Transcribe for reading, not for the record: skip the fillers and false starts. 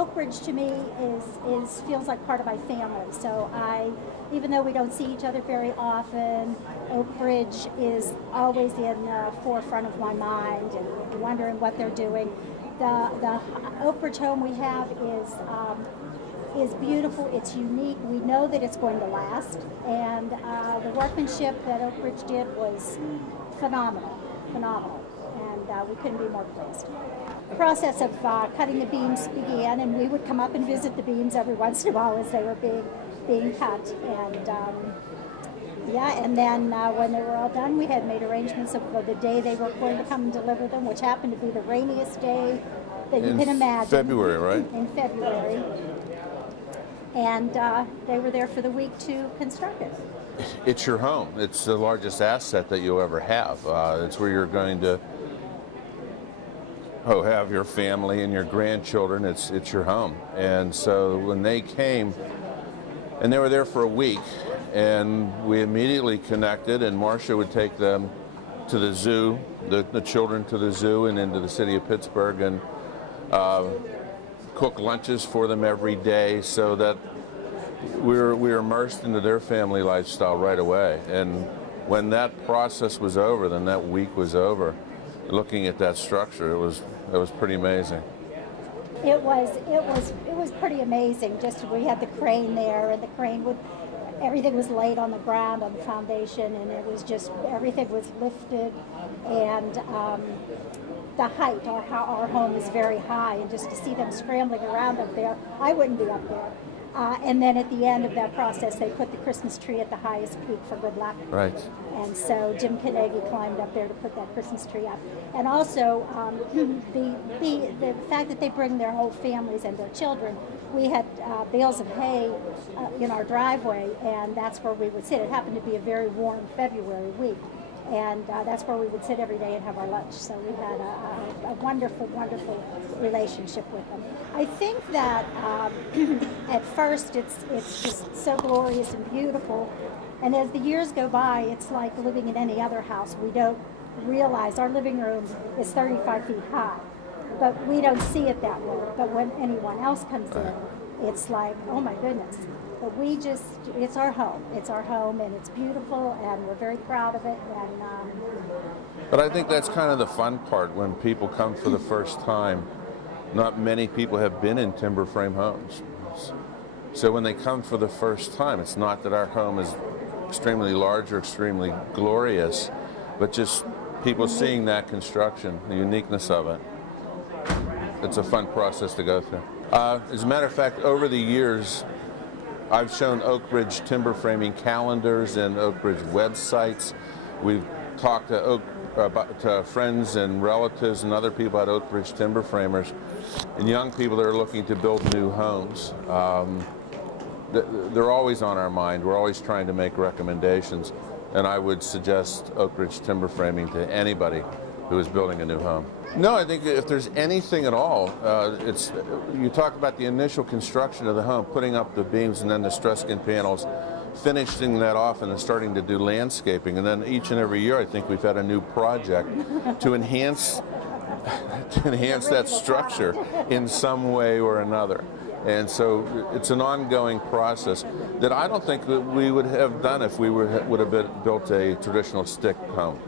Oak Ridge to me feels like part of my family. So even though we don't see each other very often, Oak Ridge is always in the forefront of my mind and wondering what they're doing. The Oak Ridge home we have is beautiful. It's unique. We know that it's going to last, and the workmanship that Oak Ridge did was phenomenal, and we couldn't be more pleased. The process of cutting the beams began, and we would come up and visit the beams every once in a while as they were being cut, and and then when they were all done, we had made arrangements for the day they were going to come and deliver them, which happened to be the rainiest day that you can imagine. February, right? In February. And they were there for the week to construct it. It's your home. It's the largest asset that you'll ever have. It's where you're going to have your family and your grandchildren. It's your home. And so when they came, and they were there for a week, and we immediately connected, and Marsha would take them to the zoo, the children to the zoo and into the city of Pittsburgh, and cook lunches for them every day, so that we're immersed into their family lifestyle right away. And when that process was over, then that week was over, looking at that structure, it was pretty amazing. It was pretty amazing. Just we had the crane there, and the crane would, everything was laid on the ground on the foundation, and it was just, everything was lifted, and the height, our home is very high, and just to see them scrambling around up there, I wouldn't be up there. And then at the end of that process, they put the Christmas tree at the highest peak for good luck. Right. And so Jim Carnegie climbed up there to put that Christmas tree up. And also the fact that they bring their whole families and their children. We had bales of hay in our driveway, and that's where we would sit. It happened to be a very warm February week. And that's where we would sit every day and have our lunch. So we had a wonderful, wonderful relationship with them. I think that at first it's just so glorious and beautiful. And as the years go by, it's like living in any other house. We don't realize our living room is 35 feet high, but we don't see it that way. But when anyone else comes in, it's like, oh my goodness. But it's our home. It's our home, and it's beautiful, and we're very proud of it. And but I think that's kind of the fun part when people come for the first time. Not many people have been in timber frame homes. So when they come for the first time, it's not that our home is extremely large or extremely glorious, but just people seeing that construction, the uniqueness of it. It's a fun process to go through. As a matter of fact, over the years, I've shown Oak Ridge timber framing calendars and Oak Ridge websites. We've talked to friends and relatives and other people at Oak Ridge timber framers, and young people that are looking to build new homes. They're always on our mind. We're always trying to make recommendations, and I would suggest Oak Ridge timber framing to anybody who is building a new home. No, I think if there's anything at all, you talk about the initial construction of the home, putting up the beams and then the stress skin panels, finishing that off and then starting to do landscaping. And then each and every year I think we've had a new project to enhance that structure in some way or another. And so it's an ongoing process that I don't think that we would have done if we would have built a traditional stick home.